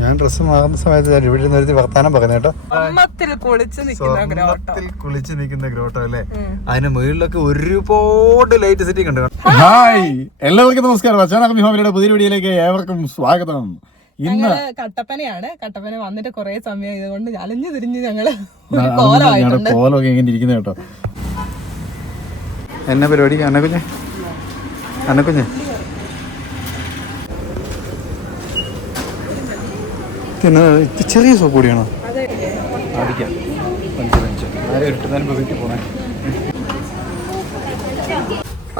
ഞാൻ ഡ്രസ്സ് മാറുന്ന സമയത്ത് ഞാൻ ഇവിടെ നിർത്തി വർത്താനം പറഞ്ഞു കേട്ടോ. സ്വർണത്തിൽ കുളിച്ച് നിൽക്കുന്ന ഗ്രോട്ടോ. സ്വർണത്തിൽ കുളിച്ച് നിൽക്കുന്ന ഗ്രോട്ടോ അല്ലേ? അതിന് മുകളിലൊക്കെ ഒരുപാട് ലൈറ്റ് സെറ്റിംഗ് ഉണ്ട് ഹായ്. എല്ലാവർക്കും നമസ്കാരം. അച്ഛനകമി ഫാമിലിയുടെ പുതിയ വീഡിയോയിലേക്ക് ഏവർക്കും സ്വാഗതം. ഇന്ന് കട്ടപ്പനയാണ്. കട്ടപ്പന വന്നിട്ട് കുറെ സമയം ഇതുകൊണ്ട് അലഞ്ഞു തിരിഞ്ഞ് ഞങ്ങൾ കോലമൊക്കെ ഇങ്ങനെ ഇരിക്കുന്നത് കേട്ടോ. എന്നാ പരിപാടി? അന്നക്കുഞ്ഞെ? അന്നക്കുഞ്ഞെ? പിന്നെ ഇത് ചെറിയ സോപ്പ് പൊടിയാണോ?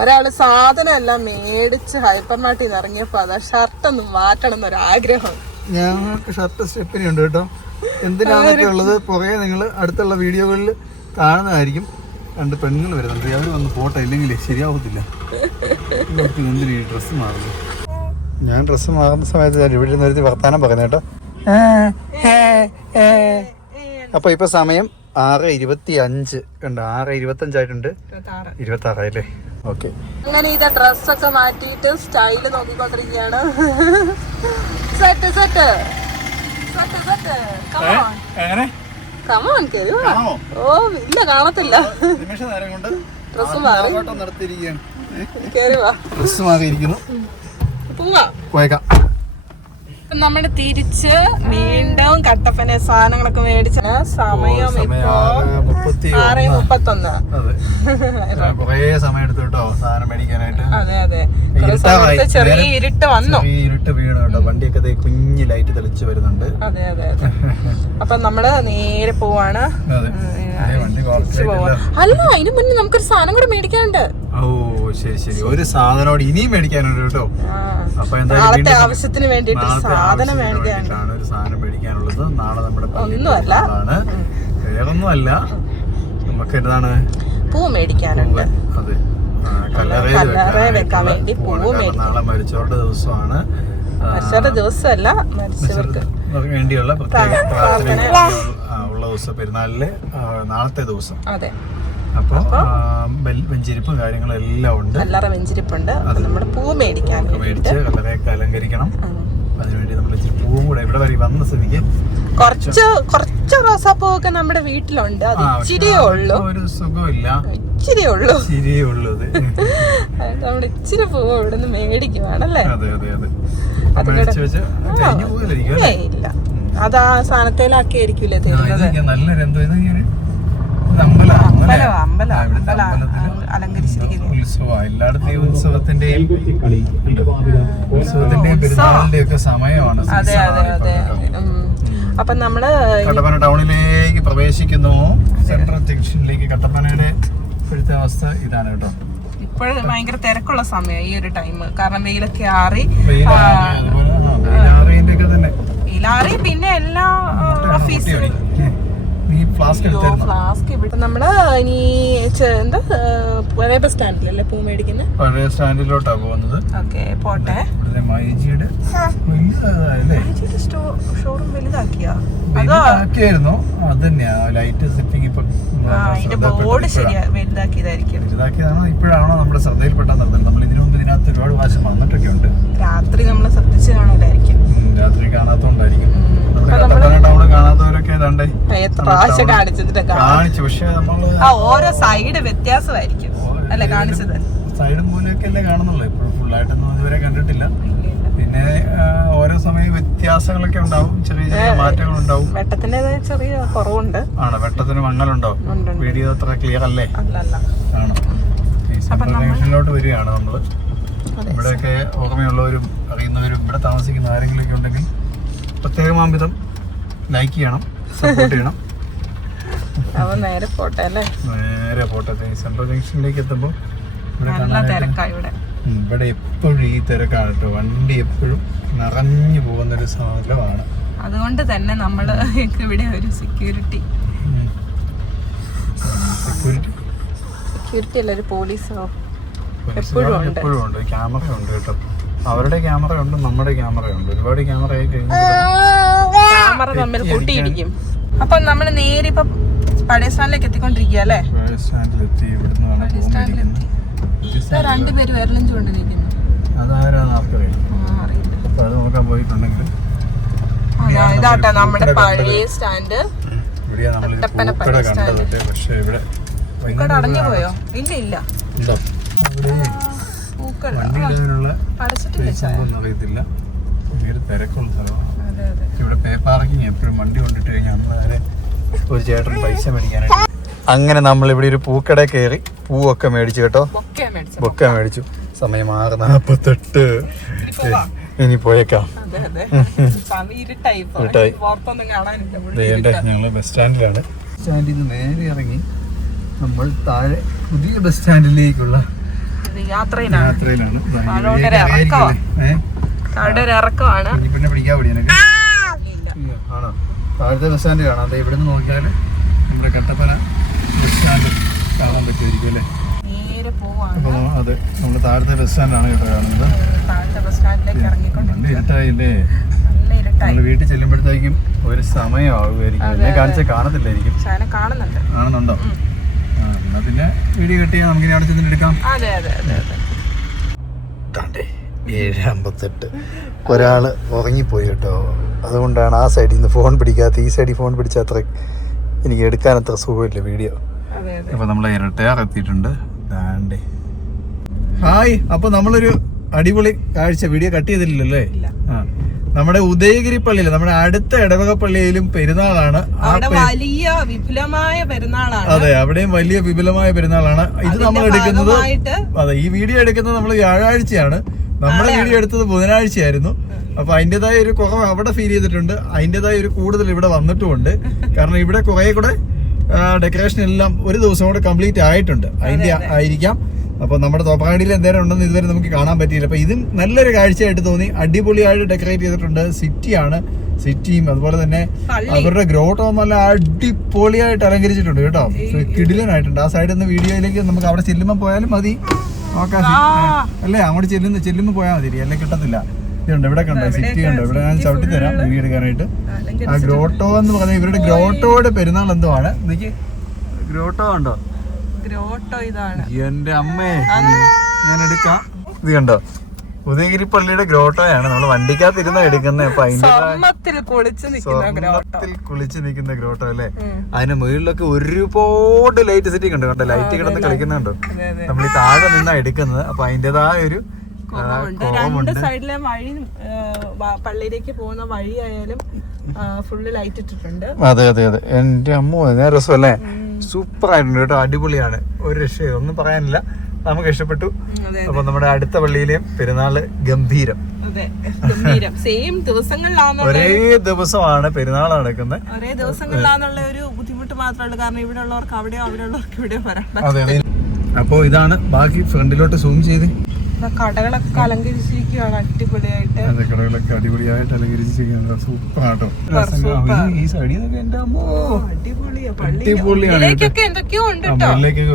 ഒരാൾ സാധനം എല്ലാം മേടിച്ച് ഹൈപ്പർ മാർട്ടിൽ നിന്ന് ഇറങ്ങിയപ്പോ അതാ ഷർട്ട് ഒന്ന് മാറ്റണം എന്നൊരു ആഗ്രഹം ഞങ്ങൾക്ക് ഷർട്ട് സ്റ്റെപ്പിനി ഉണ്ട് കേട്ടോ. എന്തിനാണൊക്കെ ഉള്ളത് പുറകെ നിങ്ങൾ അടുത്തുള്ള വീഡിയോകളിൽ കാണുന്നതായിരിക്കും. രണ്ട് പെണ്ണുങ്ങൾ വരുന്നുണ്ട്. അവർ വന്ന് പോട്ടെ ഇല്ലെങ്കിൽ ശരിയാവത്തില്ല. എന്തിനാ ഈ ഡ്രസ്സ് മാറുന്നു ഞാൻ ഡ്രസ്സ് മാറുന്ന സമയത്ത് ഞാൻ ഇവിടെ നിർത്തി വർത്താനം പറയുന്നത് കേട്ടോ. അപ്പൊ ഇപ്പൊ സമയം ആറ് ഇരുപത്തി അഞ്ച് ഉണ്ട് ആറ് ഇരുപത്തി അഞ്ചായിട്ടുണ്ട് ഇരുപത്തി ആറായില്ലേ ഓക്കെ. അങ്ങനെ ഇതാ ഡ്രസ്സൊക്കെ മാറ്റിയിട്ട് സ്റ്റൈൽ നോക്കിക്കൊണ്ടിരിക്കുകയാണ്. Set set set set come on എങ്ങനെ? കമോൺ കരുവാ ഓ ഇല്ല കാണത്തില്ല. ഡ്രസ്സും നേരം കൊണ്ട് ഡ്രസ്സ് മാറി. ഡ്രസ്സ് മാറിയിരിക്കുന്നു. പോവാ. പോയേക്കാം. നമ്മൾ തിരിച്ച് വീണ്ടും കട്ടപ്പന സാധനങ്ങളൊക്കെ മേടിച്ച സമയം ഇപ്പോ ആറ് മുപ്പത്തൊന്ന്. കുറേ സമയം എടുത്തു കേട്ടോ സാധനം മേടിക്കാനായിട്ട്. അതെ അതെ. ചെറിയ ഇരുട്ട് വന്നു. ഇരുട്ട് വീണു കേട്ടോ. വണ്ടിയൊക്കെ കുഞ്ഞു ലൈറ്റ് തെളിച്ച് വരുന്നുണ്ട്. അതെ അതെ അതെ. അപ്പൊ നമ്മൾ നേരെ പോവാണ്. അല്ല. അതിന് മുന്നേ നമുക്കൊരു സാധനം കൂടെ മേടിക്കാനുണ്ട്. ഓ ശരി ശരി. ഒരു സാധനോട് ഇനിയും മേടിക്കാനുണ്ട് കേട്ടോ. അപ്പൊ എന്തായാലും ആവശ്യത്തിന് വേണ്ടിയിട്ട് സാധനം വേണ്ടിയിട്ടാണ് ഒരു സാധനം മേടിക്കാനുള്ളത്. നാളെ നമ്മുടെ ഒന്നുമല്ല. ആണ് വേറൊന്നും അല്ല നമുക്ക് എന്താണ്? പൂ മേടിക്കാനുണ്ട്. അതെ. കല്ലറയിൽ വെക്കാൻ വേണ്ടി. നാളെ മരിച്ചവരുടെ ദിവസമാണ്. ആ, മരിച്ചവരുടെ ദിവസമല്ല മരിച്ചവർക്ക്. വേണ്ടിയുള്ള പ്രത്യേക പ്രാർത്ഥന. ഉള്ള ദിവസം പെരുന്നാളിലെ നാളത്തെ ദിവസം. അതെ. അപ്പോൾ വെഞ്ചിരിപ്പും കാര്യങ്ങളും എല്ലാം ഉണ്ട്. കല്ലറ വെഞ്ചിരിപ്പുണ്ട്. നമ്മൾ പൂ മേടിക്കാൻ മേടിച്ച് കല്ലറയൊക്കെ അലങ്കരിക്കണം. അതിനുവേണ്ടി നമ്മൾ ഇച്ചിരി പൂവും കൂടെ ഇവിടെ വരെ വന്ന സ്ഥിതിക്ക് കുറച്ച് കുറച്ച് റോസാപ്പൂവൊക്കെ നമ്മുടെ വീട്ടിലുണ്ട്. അത് ഇച്ചിരിയേ ഉള്ളൂ. ഒരു സുഖമില്ല. ഇച്ചിരിയേ ഉള്ളൂ. ഇച്ചിരിയേ ഉള്ളൂ നമ്മൾ ഇച്ചിരി പൂവ് ഇവിടുന്ന് മേടിക്കുവാണല്ലേ? അതെ അതെ ഇല്ല. അത് ആ തരുന്നത്? ഇതൊക്കെ നല്ലൊരു എന്തോ ഉത്സവത്തിന്റെയും. ഉത്സവത്തിന്റെയും പെരുന്നാളിന്റെയും ഒക്കെ സമയമാണ്. അപ്പൊ നമ്മൾ കട്ടപ്പന ടൗണിലേക്ക് പ്രവേശിക്കുന്നു. സെൻട്രൽ ജംഗ്ഷനിലേക്ക് കട്ടപ്പനയുടെ ഇപ്പോഴത്തെ അവസ്ഥ ഇതാണ് കേട്ടോ. ഇപ്പോഴും ഭയങ്കര തിരക്കുള്ള സമയം ഈ ഒരു ടൈം കാരണം വെയിലൊക്കെ ആറി വെയിലാറി, പിന്നെ എല്ലാ ഓഫീസ് കുട്ടിയടി. നീ ഫ്ലാസ്ക് നമ്മൾ ഇനി എന്താ പഴയ ബസ് സ്റ്റാൻഡിലല്ലേ പൂ മേടിക്കുന്നത് പഴയ സ്റ്റാൻഡിലോട്ടാ പോകുന്നത്. ഓക്കെ പോട്ടെ. മൈജിയുടെ ഷോറൂം വലുതാക്കിയാ? വലുതാക്കിയായിരുന്നു. അത് തന്നെയാ ലൈറ്റ് സെറ്റിംഗ് ഇപ്പൊ ആ, അതിന്റെ ബോർഡ് ശരിയാ വലുതാക്കിയതായിരിക്കും. വലുതാക്കിയതാണോ. ഇപ്പോഴാണോ നമ്മുടെ ശ്രദ്ധയിൽപ്പെട്ടാൽ നടന്നത് നമ്മൾ ഇതിനു മുമ്പ് ഇതിനകത്ത് ഒരുപാട് പ്രാവശ്യം വന്നിട്ടൊക്കെ ഉണ്ട് രാത്രി നമ്മൾ ശ്രദ്ധിച്ച് കാണൂലായിരിക്കും. രാത്രി കാണാത്തോണ്ടായിരിക്കും. കാണിച്ചു പക്ഷെ നമ്മൾ ഓരോ സൈഡ് വ്യത്യാസമായിരിക്കും. അല്ലെ കാണിച്ചത്? സൈഡും മൂലൊക്കെ അല്ലേ കാണുന്നുള്ളൂ. ഇപ്പോഴും ഫുള്ളായിട്ടൊന്നും ഇതുവരെ കണ്ടിട്ടില്ല. പിന്നെ ഓരോ സമയം വ്യത്യാസങ്ങളൊക്കെ ഉണ്ടാവും. ചെറിയ ചെറിയ മാറ്റങ്ങൾ ഉണ്ടാവും വെട്ടത്തിന്റെ ചെറിയ കുറവുണ്ട്. ആണ് വെട്ടത്തിന് മങ്ങലുണ്ടോ. വീഡിയോ അത്ര ക്ലിയർ അല്ലേ? ആണ്. ജംഗ്ഷനിലോട്ട് വരികയാണ് നമ്മൾ. ഇവിടെയൊക്കെ ഓർമ്മയുള്ളവരും അറിയുന്നവരും ഇവിടെ താമസിക്കുന്ന ആരെങ്കിലും ഒക്കെ ഉണ്ടെങ്കിൽ പ്രത്യേകമാം വിധം ലൈക്ക് ചെയ്യണം സപ്പോർട്ട് ചെയ്യണം. അവ നേരെ പോട്ടെ അല്ലേ? നേരെ പോട്ടെ. സെൻട്രൽ ജംഗ്ഷനിലേക്ക് എത്തുമ്പോൾ ഇവിടെ നല്ല കാണാനായിട്ട് ഇവിടെ. ഇവിടെ എപ്പോഴും ഈ തിരക്കാണ് കേട്ടോ. വണ്ടി എപ്പോഴും നിറഞ്ഞു പോകുന്ന ഒരു സ്ഥലമാണ്. അതുകൊണ്ട് തന്നെ നമ്മൾ ഇവിടെ ഒരു സെക്യൂരിറ്റി സെക്യൂരിറ്റി സെക്യൂരിറ്റി അല്ല ഒരു പോലീസോ എപ്പോഴും ഉണ്ട്. ക്യാമറ ഉണ്ട് കേട്ടോ. അവരുടെ ക്യാമറ ഉണ്ട് നമ്മുടെ ക്യാമറ ഉണ്ട് ഒരുപാട് ക്യാമറ ആയി ക്യാമറ തമ്മിൽ കൂട്ടിയിടിക്കും അപ്പൊ നമ്മൾ നേരെ ഇപ്പൊ പഴയ സ്റ്റാൻഡിലേക്ക് എത്തിക്കൊണ്ടിരിക്കുക അല്ലേ? രണ്ടുപേര് വിരലും ചൂണ്ടിരിക്കുന്നു ഇതാട്ടാ നമ്മുടെ പഴയ സ്റ്റാൻഡ്. അടഞ്ഞു പോയോ? ഇല്ല ഇല്ല. വണ്ടി ഇടാനുള്ള അറിയത്തില്ല. ഭയങ്കര തിരക്കുള്ള സ്ഥലമാണ് ഇവിടെ പേ പാർക്കിങ് എപ്പോഴും വണ്ടി കൊണ്ടിട്ട് കഴിഞ്ഞാൽ നമ്മളെ ഒരു ചേട്ടൻ പൈസ മേടിക്കാനായിട്ട് അങ്ങനെ നമ്മൾ ഇവിടെ ഒരു പൂക്കട കയറി പൂവൊക്കെ മേടിച്ചു കേട്ടോ. ബൊക്കെ മേടിച്ചു. സമയം ആറ് നാപ്പത്തെട്ട്. ഇനി പോയേക്കാം. ഞങ്ങൾ ബസ് സ്റ്റാൻഡിലാണ് സ്റ്റാൻഡിൽ നിന്ന് നേരെ ഇറങ്ങി നമ്മൾ താഴെ പുതിയ ബസ് സ്റ്റാൻഡിലേക്കുള്ള യാത്രയിലാണ്? താഴെ ഒരു ഇറക്കമാണ് പെണ്ണെ പിടിക്കാൻ പിടി നിനക്ക്. ഇല്ല. ഇല്ല, ആണോ? താഴത്തെ ബസ് സ്റ്റാൻഡ് കാണാം. ഇവിടെ നിന്ന് നോക്കിയാൽ നമ്മുടെ കട്ടപ്പന ബസ് സ്റ്റാൻഡ് കാണാൻ പറ്റുമായിരിക്കും അല്ലേ? അപ്പോൾ അതെ നമ്മൾ താഴത്തെ ബസ് സ്റ്റാൻഡാണ് കേട്ടോ കാണുന്നത്. നല്ല ഇരുട്ടായില്ലേ? നമ്മൾ വീട്ടിൽ ചെല്ലുമ്പോഴത്തേക്കും ഒരു സമയമാകുമായിരിക്കും എന്നെ കാണിച്ച കാണത്തില്ലായിരിക്കും. കാണുന്നുണ്ട്. എന്നാ പിന്നെ വീഡിയോ കെട്ടിയാൽ നമുക്ക് ഇനി അവിടെ ചെന്നിട്ട് എടുക്കാം. അതെ അതെ അതെ അതെ. താണ്ടേ ഏഴ് അമ്പത്തെട്ട്. ഒരാൾ ഉറങ്ങിപ്പോയി കേട്ടോ. അതുകൊണ്ടാണ് ആ സൈഡിൽ നിന്ന് ഫോൺ പിടിക്കാത്ത ഈ സൈഡിൽ ഫോൺ പിടിച്ച അത്ര എനിക്ക് എടുക്കാൻ അത്ര സുഖമില്ല വീഡിയോ. അതെ അതെ. അപ്പൊ നമ്മൾ ഇരട്ടയാർ എത്തിയിട്ടുണ്ട്. ദാണ്ടേ ഹായ് അപ്പൊ നമ്മളൊരു അടിപൊളി കാഴ്ച. വീഡിയോ കട്ട് ചെയ്തില്ലല്ലേ ഇല്ല. ആ. നമ്മുടെ ഉദയഗിരി പള്ളിയിൽ നമ്മുടെ അടുത്ത ഇടവക പള്ളിയിലും പെരുന്നാളാണ്. വലിയ വിപുലമായ പെരുന്നാളാണ്. അതെ അവിടെയും വലിയ വിപുലമായ പെരുന്നാളാണ്. ഇത് നമ്മൾ എടുക്കുന്നത് അതെ ഈ വീഡിയോ എടുക്കുന്നത് നമ്മൾ വ്യാഴാഴ്ചയാണ്. നമ്മുടെ വീഡിയോ എടുത്തത് ബുധനാഴ്ചയായിരുന്നു. അപ്പൊ അതിന്റെതായ ഒരു കുറവ് അവിടെ ഫീൽ ചെയ്തിട്ടുണ്ട്. അതിന്റെതായ ഒരു കൂടുതൽ ഇവിടെ വന്നിട്ടുമുണ്ട്. കാരണം ഇവിടെ കുറെ കൂടെ ഡെക്കറേഷൻ എല്ലാം ഒരു ദിവസം കൂടെ കംപ്ലീറ്റ് ആയിട്ടുണ്ട്. അതിന്റെ ആയിരിക്കാം. അപ്പൊ നമ്മുടെ തോപ്പാടിയിൽ എന്തേലും ഉണ്ടെന്ന് ഇതുവരെ നമുക്ക് കാണാൻ പറ്റിയില്ല. അപ്പോൾ ഇതും നല്ലൊരു കാഴ്ചയായിട്ട് തോന്നി. അടിപൊളിയായിട്ട് ഡെക്കറേറ്റ് ചെയ്തിട്ടുണ്ട്. സിറ്റിയാണ്. സിറ്റിയും അതുപോലെ തന്നെ അവരുടെ ഗ്രോട്ടോ നല്ല അടിപൊളിയായിട്ട് അലങ്കരിച്ചിട്ടുണ്ട് കേട്ടോ. കിടിലനായിട്ടുണ്ട്. ആ സൈഡിൽ നിന്ന് വീഡിയോയിലേക്ക് നമുക്ക് അവിടെ ചെല്ലുമ്പോൾ പോയാലും മതി. നോക്കാം. അല്ലേ? അങ്ങോട്ട് ചെല്ലുന്ന ചെല്ലുമ്പോൾ പോയാൽ മതി. അല്ലേ കിട്ടത്തില്ല. ഇതുണ്ട്. ഇവിടെ കണ്ടോ? സിറ്റി ഉണ്ട്. ഇവിടെ ഞാൻ ചവിട്ടി തരാം. വീട് എടുക്കാനായിട്ട് ആ ഗ്രോട്ടോ എന്ന് പറഞ്ഞാൽ ഇവരുടെ ഗ്രോട്ടോയുടെ പെരുന്നാൾ എന്തോ ആണ്. ഗ്രോട്ടോ ഉണ്ടോ? ഗ്രോട്ടോ ഇതാണ്. എന്റെ അമ്മേ ഞാൻ എടുക്കാം. ഇത് കണ്ടോ? ഉദയഗിരി പള്ളിയുടെ ഗ്രോട്ടോയാണ്. നമ്മൾ വണ്ടിക്കകത്തിരുന്ന എടുക്കുന്നത് അപ്പൊ അതിന്റെ കുളിച്ച് നിൽക്കുന്ന ഗ്രോട്ടോ. അല്ലേ? അതിന് മുകളിലൊക്കെ ഒരുപാട് ലൈറ്റ് സെറ്റിംഗ് ഉണ്ട് കണ്ടോ? ലൈറ്റ് കിടന്ന് കളിക്കുന്നുണ്ടോ. നമ്മൾ ഈ താഴെ നിന്നാ എടുക്കുന്നത്. അപ്പൊ അതിന്റേതായ ഒരു രണ്ട് സൈഡിലെ വഴി പള്ളിയിലേക്ക് പോകുന്ന വഴി ആയാലും ഫുള്ള് ലൈറ്റ് ഇട്ടിട്ടുണ്ട്. അതെ അതെ അതെ. എന്റെ അമ്മ രസമല്ലേ? സൂപ്പർ ആയിട്ടുണ്ട് കേട്ടോ അടിപൊളിയാണ്. ഒരു രക്ഷയും ഒന്നും പറയാനില്ല. നമുക്ക് ഇഷ്ടപ്പെട്ടു. അപ്പൊ നമ്മുടെ അടുത്ത പള്ളിയിലെയും പെരുന്നാൾ ഗംഭീരം. സെയിം ദിവസങ്ങളിലാന്നുള്ള ഒരേ ദിവസമാണ് പെരുന്നാൾ നടക്കുന്നത്. ഒരേ ദിവസങ്ങളിലാന്നുള്ള ഒരു ബുദ്ധിമുട്ട് മാത്രമേ ഉള്ളൂ. കാരണം ഇവിടെ ഉള്ളവർക്ക് അവിടെയോ അവിടെ ഉള്ളവർക്ക് ഇവിടെയോ വരാം അതെ അതെ. അപ്പോ ഇതാണ്. ബാക്കി ഫ്രണ്ടിലോട്ട് സൂം ചെയ്ത്. കടകളൊക്കെ അലങ്കരിച്ചിരിക്കുകയാണ് അടിപൊളിയായിട്ട്. അതെ കടകളൊക്കെ അടിപൊളിയായിട്ട് അലങ്കരിച്ചിരിക്കുന്നത് സൂപ്പർ ആട്ടോ ഈ സൈഡിൽ നിന്നൊക്കെ എന്റെ അമ്മോ. അടിപൊളിയാ. പള്ളി അടിപൊളിയാണ് എന്തൊക്കെയോ ഉണ്ട്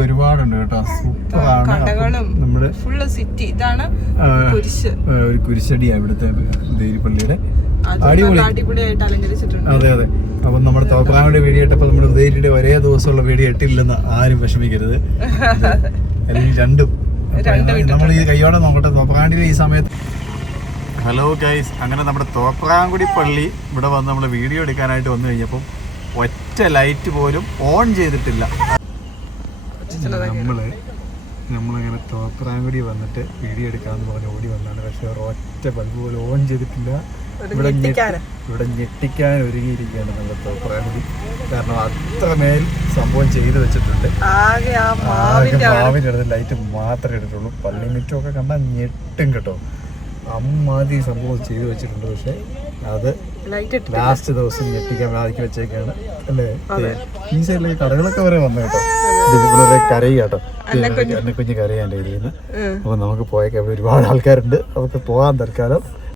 ഒരുപാടുണ്ട് കേട്ടോ. സൂപ്പർ ആണ് കടകളും നമ്മുടെ ഫുള്ള് സിറ്റി ഇതാണ് കുരിശ്. ഒരു കുരിശടിയാ ഇവിടുത്തെ ദേരിപ്പള്ളിയുടെ അടിപൊളിയായിട്ട് അലങ്കരിച്ചിട്ടുണ്ട്. അതെ അതെ. അപ്പം നമ്മുടെ തോപ്രാങ്ങളുടെ വീഡിയോ ഇട്ടപ്പോൾ നമ്മുടെ ഉദയരിയുടെ ഒരേ ദിവസമുള്ള വീഡിയോ ഇട്ടില്ലെന്ന് ആരും വിഷമിക്കരുത്. അല്ലെങ്കിൽ രണ്ടും നമ്മൾ ഈ കയ്യോടെ നോക്കട്ടെ ഈ സമയത്ത്. ഹലോ ഗൈസ് അങ്ങനെ നമ്മുടെ തോപ്രാങ്കുടി പള്ളി ഇവിടെ വന്ന് നമ്മൾ വീഡിയോ എടുക്കാനായിട്ട് വന്നു കഴിഞ്ഞപ്പം ഒറ്റ ലൈറ്റ് പോലും ഓൺ ചെയ്തിട്ടില്ല. നമ്മൾ നമ്മളങ്ങനെ തോപ്രാങ്കുടി വന്നിട്ട് വീഡിയോ എടുക്കാന്ന് പറഞ്ഞ് ഓടി വന്നാണ്. പക്ഷെ ഒറ്റ ബൾബ് പോലും ഓൺ ചെയ്തിട്ടില്ല. ഇവിടെ ഇവിടെ ഞെട്ടിക്കാൻ ഒരുങ്ങിയിരിക്കുകയാണ് നല്ല തോപ്രാങ്കുടി കാരണം അത്രമേൽ സംഭവം ചെയ്തു വെച്ചിട്ടുണ്ട്. മാവിന്റെ അടുത്ത് ലൈറ്റ് മാത്രമേ എടുത്തുള്ളൂ പള്ളി മിറ്റമൊക്കെ കണ്ടാൽ ഞെട്ടും കേട്ടോ. അമ്മാതി സംഭവം ചെയ്തു വെച്ചിട്ടുണ്ട്. പക്ഷെ അത് ലാസ്റ്റ് ദിവസം ഞെട്ടിക്കാൻ ആദ്യം വെച്ചേക്കാണ്. അല്ലേ? ഈ സൈഡിലേക്ക് കടകളൊക്കെ വരെ വന്നു കേട്ടോ. കരയി കേട്ടോ. എന്നെ കുഞ്ഞ് കരയാന്റെ ഇരിക്കുന്നു അപ്പൊ നമുക്ക് പോയേക്കാം. ഒരുപാട് ആൾക്കാരുണ്ട്. അവർക്ക് പോകാൻ തൽക്കാലം.